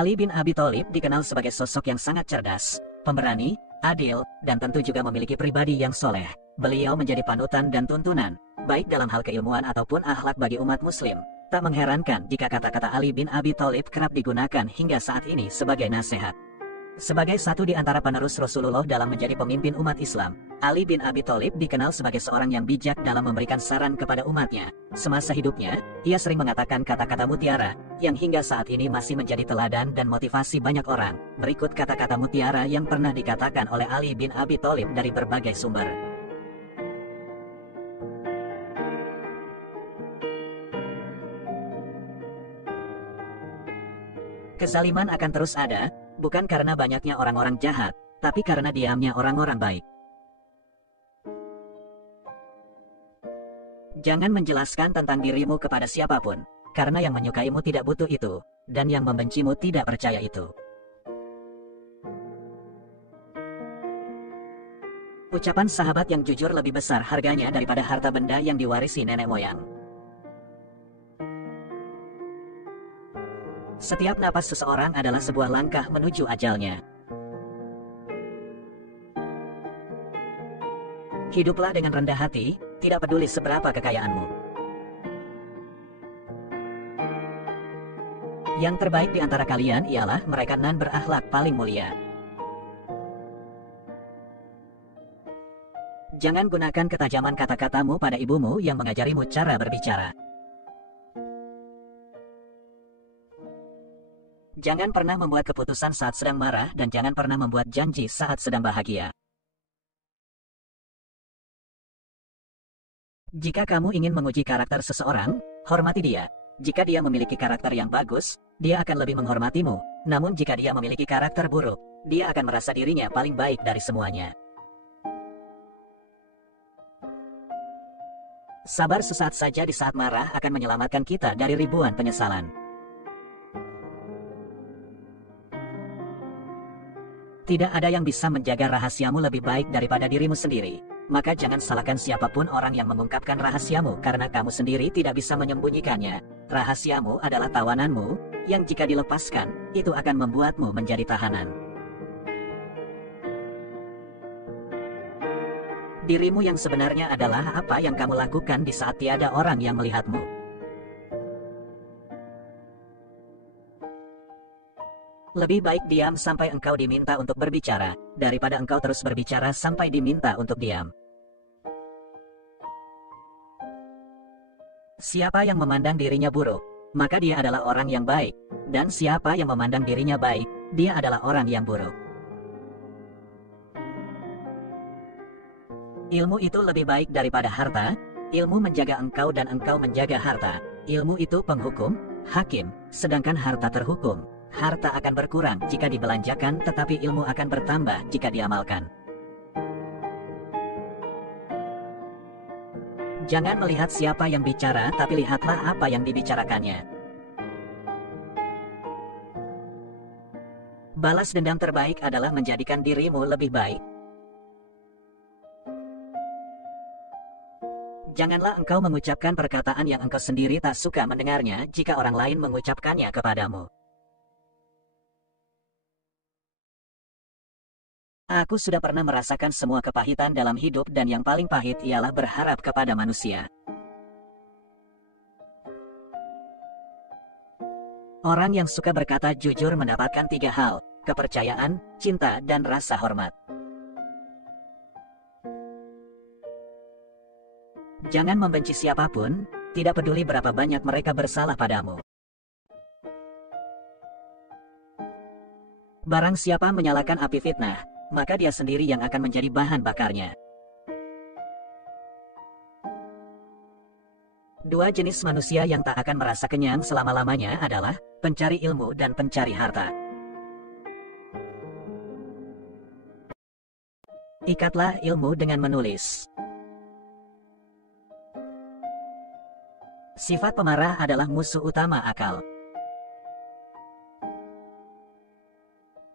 Ali bin Abi Thalib dikenal sebagai sosok yang sangat cerdas, pemberani, adil, dan tentu juga memiliki pribadi yang soleh. Beliau menjadi panutan dan tuntunan, baik dalam hal keilmuan ataupun akhlak bagi umat muslim. Tak mengherankan jika kata-kata Ali bin Abi Thalib kerap digunakan hingga saat ini sebagai nasihat. Sebagai satu di antara penerus Rasulullah dalam menjadi pemimpin umat Islam, Ali bin Abi Thalib dikenal sebagai seorang yang bijak dalam memberikan saran kepada umatnya. Semasa hidupnya, ia sering mengatakan kata-kata mutiara, yang hingga saat ini masih menjadi teladan dan motivasi banyak orang. Berikut kata-kata mutiara yang pernah dikatakan oleh Ali bin Abi Thalib dari berbagai sumber. Kezaliman akan terus ada, bukan karena banyaknya orang-orang jahat, tapi karena diamnya orang-orang baik. Jangan menjelaskan tentang dirimu kepada siapapun, karena yang menyukaimu tidak butuh itu, dan yang membencimu tidak percaya itu. Ucapan sahabat yang jujur lebih besar harganya daripada harta benda yang diwarisi nenek moyang. Setiap napas seseorang adalah sebuah langkah menuju ajalnya. Hiduplah dengan rendah hati, tidak peduli seberapa kekayaanmu. Yang terbaik di antara kalian ialah mereka yang berakhlak paling mulia. Jangan gunakan ketajaman kata-katamu pada ibumu yang mengajarimu cara berbicara. Jangan pernah membuat keputusan saat sedang marah dan jangan pernah membuat janji saat sedang bahagia. Jika kamu ingin menguji karakter seseorang, hormati dia. Jika dia memiliki karakter yang bagus, dia akan lebih menghormatimu. Namun jika dia memiliki karakter buruk, dia akan merasa dirinya paling baik dari semuanya. Sabar sesaat saja di saat marah akan menyelamatkan kita dari ribuan penyesalan. Tidak ada yang bisa menjaga rahasiamu lebih baik daripada dirimu sendiri. Maka jangan salahkan siapapun orang yang mengungkapkan rahasiamu karena kamu sendiri tidak bisa menyembunyikannya. Rahasiamu adalah tawananmu, yang jika dilepaskan, itu akan membuatmu menjadi tahanan. Dirimu yang sebenarnya adalah apa yang kamu lakukan di saat tiada orang yang melihatmu. Lebih baik diam sampai engkau diminta untuk berbicara, daripada engkau terus berbicara sampai diminta untuk diam. Siapa yang memandang dirinya buruk, maka dia adalah orang yang baik. Dan siapa yang memandang dirinya baik, dia adalah orang yang buruk. Ilmu itu lebih baik daripada harta. Ilmu menjaga engkau dan engkau menjaga harta. Ilmu itu penghukum, hakim, sedangkan harta terhukum. Harta akan berkurang jika dibelanjakan, tetapi ilmu akan bertambah jika diamalkan. Jangan melihat siapa yang bicara, tapi lihatlah apa yang dibicarakannya. Balas dendam terbaik adalah menjadikan dirimu lebih baik. Janganlah engkau mengucapkan perkataan yang engkau sendiri tak suka mendengarnya jika orang lain mengucapkannya kepadamu. Aku sudah pernah merasakan semua kepahitan dalam hidup dan yang paling pahit ialah berharap kepada manusia. Orang yang suka berkata jujur mendapatkan 3 hal, kepercayaan, cinta, dan rasa hormat. Jangan membenci siapapun, tidak peduli berapa banyak mereka bersalah padamu. Barang siapa menyalakan api fitnah, maka dia sendiri yang akan menjadi bahan bakarnya. 2 jenis manusia yang tak akan merasa kenyang selama-lamanya adalah pencari ilmu dan pencari harta. Ikatlah ilmu dengan menulis. Sifat pemarah adalah musuh utama akal.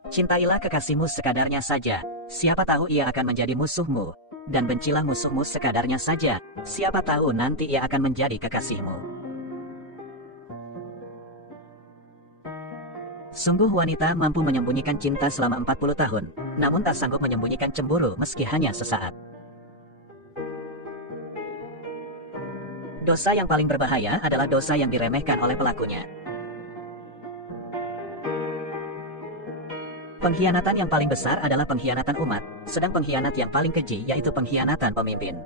Cintailah kekasihmu sekadarnya saja, siapa tahu ia akan menjadi musuhmu. Dan bencilah musuhmu sekadarnya saja, siapa tahu nanti ia akan menjadi kekasihmu. Sungguh wanita mampu menyembunyikan cinta selama 40 tahun, namun tak sanggup menyembunyikan cemburu meski hanya sesaat. Dosa yang paling berbahaya adalah dosa yang diremehkan oleh pelakunya. Pengkhianatan yang paling besar adalah pengkhianatan umat, sedang pengkhianat yang paling keji yaitu pengkhianatan pemimpin.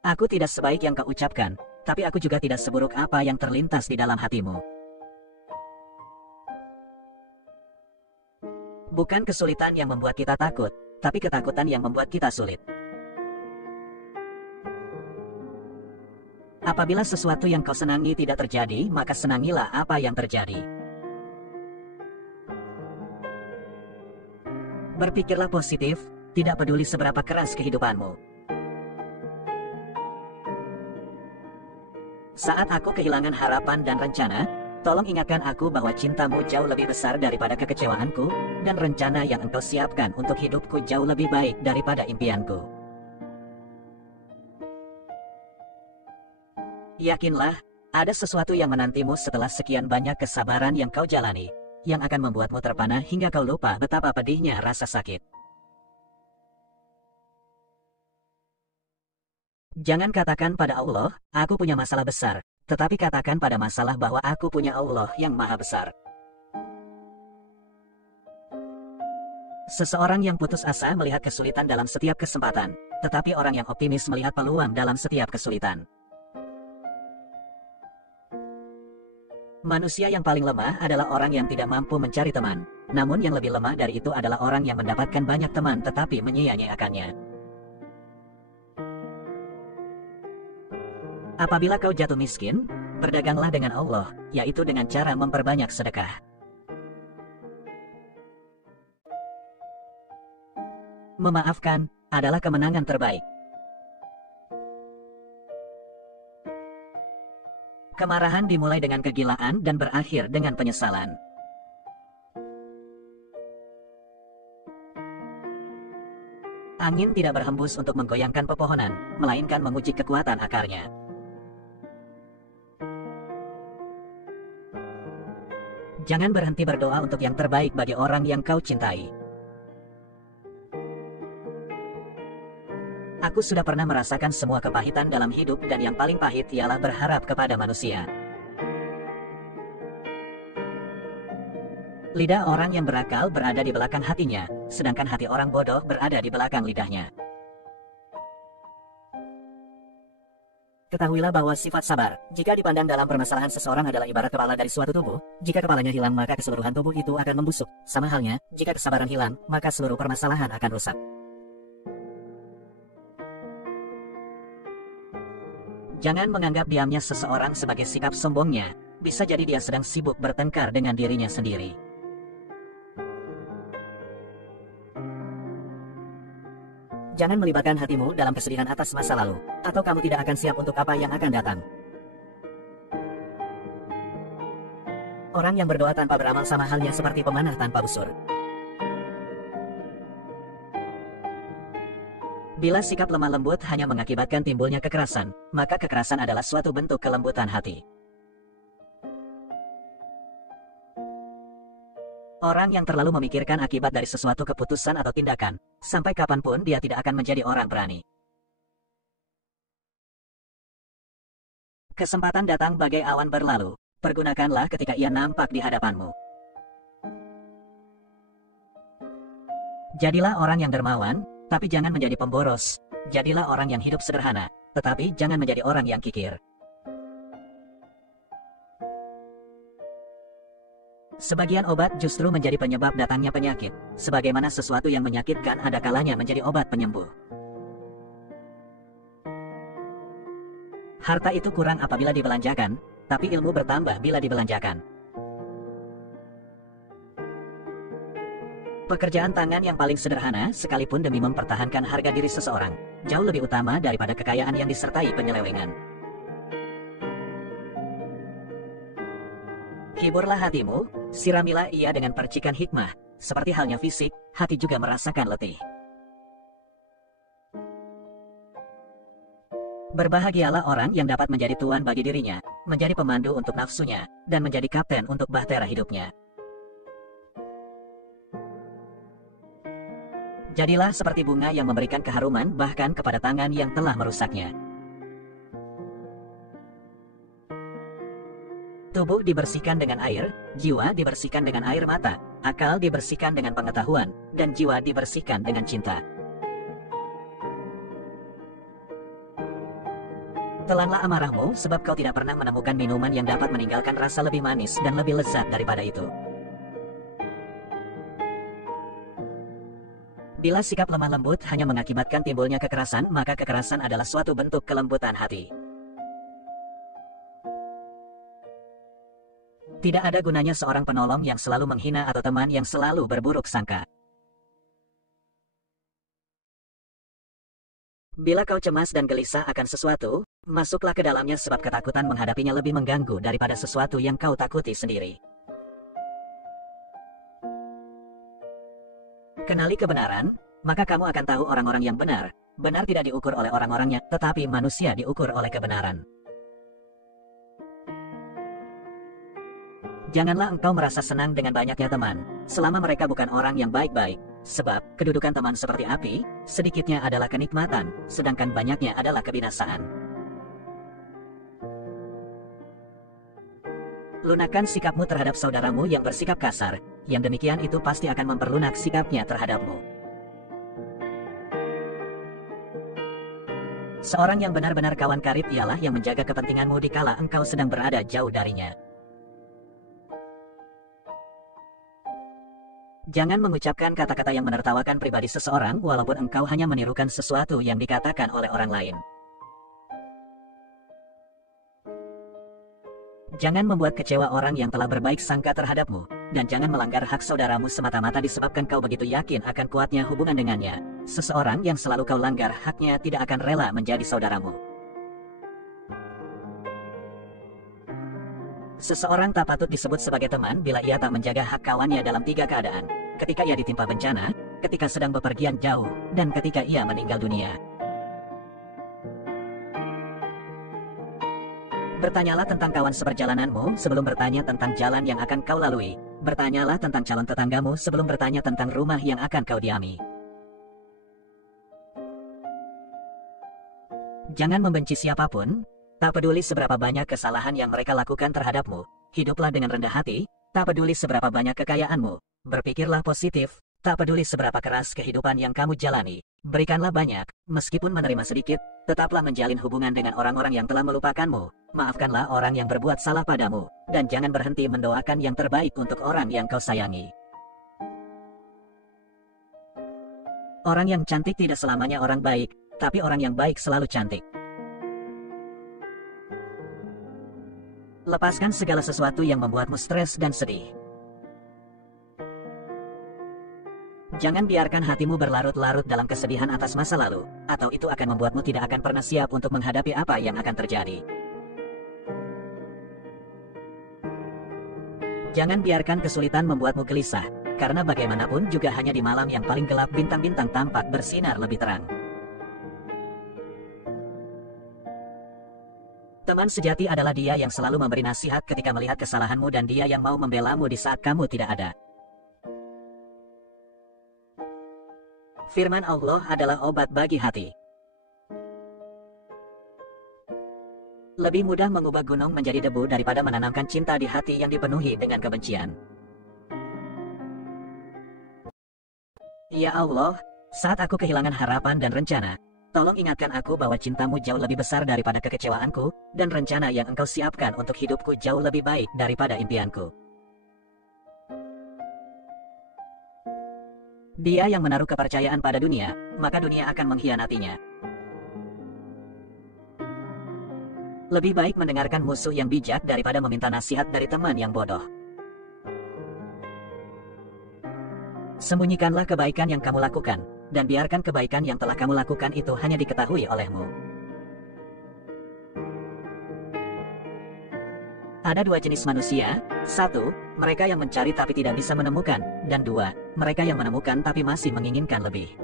Aku tidak sebaik yang kau ucapkan, tapi aku juga tidak seburuk apa yang terlintas di dalam hatimu. Bukan kesulitan yang membuat kita takut, tapi ketakutan yang membuat kita sulit. Apabila sesuatu yang kau senangi tidak terjadi, maka senangilah apa yang terjadi. Berpikirlah positif, tidak peduli seberapa keras kehidupanmu. Saat aku kehilangan harapan dan rencana, tolong ingatkan aku bahwa cintamu jauh lebih besar daripada kekecewaanku, dan rencana yang engkau siapkan untuk hidupku jauh lebih baik daripada impianku. Yakinlah, ada sesuatu yang menantimu setelah sekian banyak kesabaran yang kau jalani, yang akan membuatmu terpana hingga kau lupa betapa pedihnya rasa sakit. Jangan katakan pada Allah, aku punya masalah besar, tetapi katakan pada masalah bahwa aku punya Allah yang maha besar. Seseorang yang putus asa melihat kesulitan dalam setiap kesempatan, tetapi orang yang optimis melihat peluang dalam setiap kesulitan. Manusia yang paling lemah adalah orang yang tidak mampu mencari teman, namun yang lebih lemah dari itu adalah orang yang mendapatkan banyak teman tetapi menyia-nyiakannya. Apabila kau jatuh miskin, berdaganglah dengan Allah, yaitu dengan cara memperbanyak sedekah. Memaafkan adalah kemenangan terbaik. Kemarahan dimulai dengan kegilaan dan berakhir dengan penyesalan. Angin tidak berhembus untuk menggoyangkan pepohonan, melainkan menguji kekuatan akarnya. Jangan berhenti berdoa untuk yang terbaik bagi orang yang kau cintai. Aku sudah pernah merasakan semua kepahitan dalam hidup dan yang paling pahit ialah berharap kepada manusia. Lidah orang yang berakal berada di belakang hatinya, sedangkan hati orang bodoh berada di belakang lidahnya. Ketahuilah bahwa sifat sabar, jika dipandang dalam permasalahan seseorang adalah ibarat kepala dari suatu tubuh. Jika kepalanya hilang maka keseluruhan tubuh itu akan membusuk. Sama halnya, jika kesabaran hilang, maka seluruh permasalahan akan rusak. Jangan menganggap diamnya seseorang sebagai sikap sombongnya, bisa jadi dia sedang sibuk bertengkar dengan dirinya sendiri. Jangan melibatkan hatimu dalam kesedihan atas masa lalu, atau kamu tidak akan siap untuk apa yang akan datang. Orang yang berdoa tanpa beramal sama halnya seperti pemanah tanpa busur. Bila sikap lemah lembut hanya mengakibatkan timbulnya kekerasan, maka kekerasan adalah suatu bentuk kelembutan hati. Orang yang terlalu memikirkan akibat dari sesuatu keputusan atau tindakan, sampai kapanpun dia tidak akan menjadi orang berani. Kesempatan datang bagai awan berlalu, pergunakanlah ketika ia nampak di hadapanmu. Jadilah orang yang dermawan, tapi jangan menjadi pemboros. Jadilah orang yang hidup sederhana, tetapi jangan menjadi orang yang kikir. Sebagian obat justru menjadi penyebab datangnya penyakit, sebagaimana sesuatu yang menyakitkan ada kalanya menjadi obat penyembuh. Harta itu kurang apabila dibelanjakan, tapi ilmu bertambah bila dibelanjakan. Pekerjaan tangan yang paling sederhana, sekalipun demi mempertahankan harga diri seseorang, jauh lebih utama daripada kekayaan yang disertai penyelewengan. Hiburlah hatimu, siramilah ia dengan percikan hikmah, seperti halnya fisik, hati juga merasakan letih. Berbahagialah orang yang dapat menjadi tuan bagi dirinya, menjadi pemandu untuk nafsunya, dan menjadi kapten untuk bahtera hidupnya. Jadilah seperti bunga yang memberikan keharuman bahkan kepada tangan yang telah merusaknya. Tubuh dibersihkan dengan air, jiwa dibersihkan dengan air mata, akal dibersihkan dengan pengetahuan, dan jiwa dibersihkan dengan cinta. Telanlah amarahmu sebab kau tidak pernah menemukan minuman yang dapat meninggalkan rasa lebih manis dan lebih lezat daripada itu. Bila sikap lemah lembut hanya mengakibatkan timbulnya kekerasan, maka kekerasan adalah suatu bentuk kelembutan hati. Tidak ada gunanya seorang penolong yang selalu menghina atau teman yang selalu berburuk sangka. Bila kau cemas dan gelisah akan sesuatu, masuklah ke dalamnya sebab ketakutan menghadapinya lebih mengganggu daripada sesuatu yang kau takuti sendiri. Kenali kebenaran, maka kamu akan tahu orang-orang yang benar. Benar tidak diukur oleh orang-orangnya, tetapi manusia diukur oleh kebenaran. Janganlah engkau merasa senang dengan banyaknya teman, selama mereka bukan orang yang baik-baik. Sebab, kedudukan teman seperti api, sedikitnya adalah kenikmatan, sedangkan banyaknya adalah kebinasaan. Lunakkan sikapmu terhadap saudaramu yang bersikap kasar, yang demikian itu pasti akan memperlunak sikapnya terhadapmu. Seorang yang benar-benar kawan karib ialah yang menjaga kepentinganmu dikala engkau sedang berada jauh darinya. Jangan mengucapkan kata-kata yang menertawakan pribadi seseorang walaupun engkau hanya menirukan sesuatu yang dikatakan oleh orang lain. Jangan membuat kecewa orang yang telah berbaik sangka terhadapmu, dan jangan melanggar hak saudaramu semata-mata disebabkan kau begitu yakin akan kuatnya hubungan dengannya. Seseorang yang selalu kau langgar haknya tidak akan rela menjadi saudaramu. Seseorang tak patut disebut sebagai teman bila ia tak menjaga hak kawannya dalam 3 keadaan. Ketika ia ditimpa bencana, ketika sedang bepergian jauh, dan ketika ia meninggal dunia. Bertanyalah tentang kawan seperjalananmu sebelum bertanya tentang jalan yang akan kau lalui. Bertanyalah tentang calon tetanggamu sebelum bertanya tentang rumah yang akan kau diami. Jangan membenci siapapun, tak peduli seberapa banyak kesalahan yang mereka lakukan terhadapmu. Hiduplah dengan rendah hati, tak peduli seberapa banyak kekayaanmu. Berpikirlah positif, tak peduli seberapa keras kehidupan yang kamu jalani. Berikanlah banyak, meskipun menerima sedikit, tetaplah menjalin hubungan dengan orang-orang yang telah melupakanmu. Maafkanlah orang yang berbuat salah padamu, dan jangan berhenti mendoakan yang terbaik untuk orang yang kau sayangi. Orang yang cantik tidak selamanya orang baik, tapi orang yang baik selalu cantik. Lepaskan segala sesuatu yang membuatmu stres dan sedih. Jangan biarkan hatimu berlarut-larut dalam kesedihan atas masa lalu, atau itu akan membuatmu tidak akan pernah siap untuk menghadapi apa yang akan terjadi. Jangan biarkan kesulitan membuatmu gelisah, karena bagaimanapun juga hanya di malam yang paling gelap bintang-bintang tampak bersinar lebih terang. Teman sejati adalah dia yang selalu memberi nasihat ketika melihat kesalahanmu dan dia yang mau membelamu di saat kamu tidak ada. Firman Allah adalah obat bagi hati. Lebih mudah mengubah gunung menjadi debu daripada menanamkan cinta di hati yang dipenuhi dengan kebencian. Ya Allah, saat aku kehilangan harapan dan rencana, tolong ingatkan aku bahwa cintamu jauh lebih besar daripada kekecewaanku, dan rencana yang engkau siapkan untuk hidupku jauh lebih baik daripada impianku. Dia yang menaruh kepercayaan pada dunia, maka dunia akan mengkhianatinya. Lebih baik mendengarkan musuh yang bijak daripada meminta nasihat dari teman yang bodoh. Sembunyikanlah kebaikan yang kamu lakukan, dan biarkan kebaikan yang telah kamu lakukan itu hanya diketahui olehmu. Ada 2 jenis manusia, 1, mereka yang mencari tapi tidak bisa menemukan, dan 2, mereka yang menemukan tapi masih menginginkan lebih.